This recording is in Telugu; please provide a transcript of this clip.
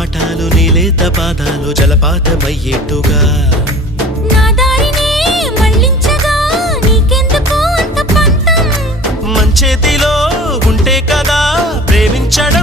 మాటలు నీలేత పాదాలు జలపాతమయ్యేట్టుగా నా దారినే మళ్ళించగా నీకెందుకు అంత పంతం మంచేతిలో ఉంటే కదా ప్రేమించడం